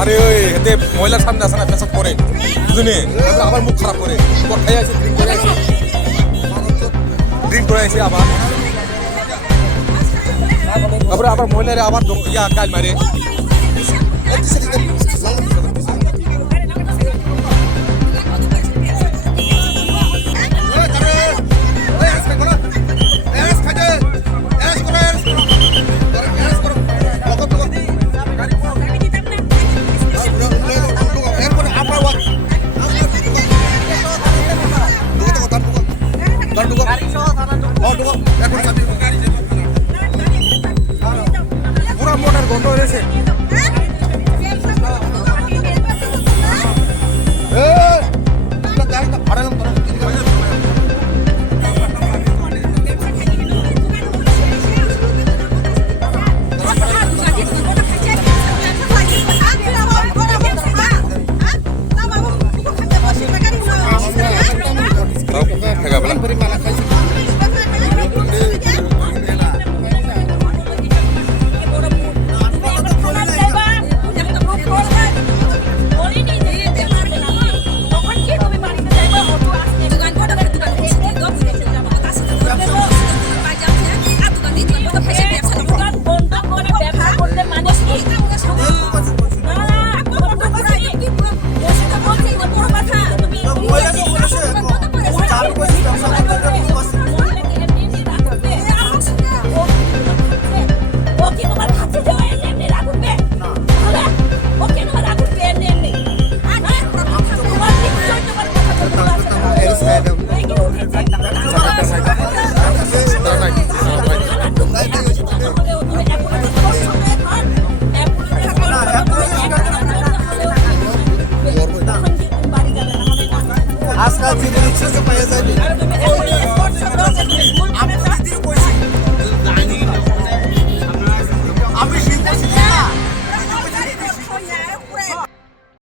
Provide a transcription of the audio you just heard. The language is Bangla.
আরে ওই এতে মহিলার সামনে আসে না পেশাব করে দুজনে আবার মুখ খারাপ করে খাই আছে ড্রিঙ্ক করে আছে আবার তারপরে আবার মহিলারে আবার ইয়া কাজ মারে পুরা মোটর বন্ধ হয়েছে আজকাল